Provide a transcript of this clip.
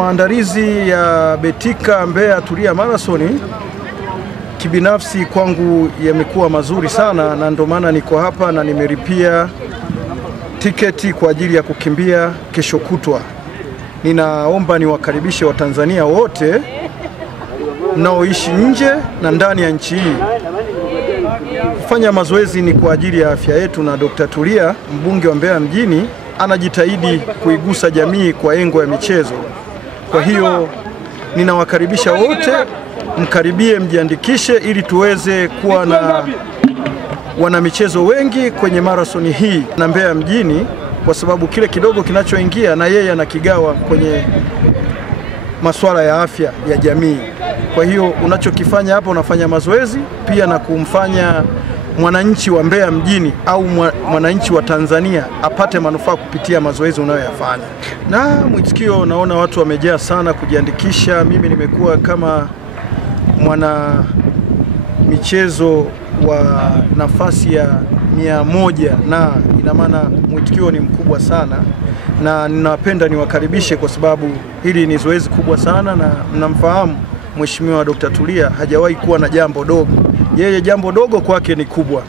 Maandalizi ya Betika Mbeya Tulia Marathon kibinafsi kwangu yamekuwa mazuri sana, na ndio maana niko hapa na nimelipia tiketi kwa ajili ya kukimbia kesho kutwa. Ninaomba niwakaribishe Watanzania wote mnaoishi nje na ndani ya nchi hii. Kufanya mazoezi ni kwa ajili ya afya yetu, na Dr. Tulia, mbunge wa Mbeya mjini, anajitahidi kuigusa jamii kwa engo ya michezo. Kwa hiyo ninawakaribisha wote mkaribie, mjiandikishe ili tuweze kuwa na wanamichezo wengi kwenye marathoni hii na Mbeya mjini, kwa sababu kile kidogo kinachoingia na yeye anakigawa kwenye masuala ya afya ya jamii. Kwa hiyo unachokifanya hapa, unafanya mazoezi pia na kumfanya mwananchi wa Mbeya mjini au mwananchi wa Tanzania apate manufaa kupitia mazoezi unayoyafanya. Na mwitikio, naona watu wamejaa sana kujiandikisha. Mimi nimekuwa kama mwana michezo wa nafasi ya 100, na ina maana mwitikio ni mkubwa sana, na ninapenda niwakaribishe kwa sababu hili ni zoezi kubwa sana, na mnamfahamu Mheshimiwa Dr. Tulia hajawahi kuwa na jambo dogo. Yeye jambo dogo kwake ni kubwa.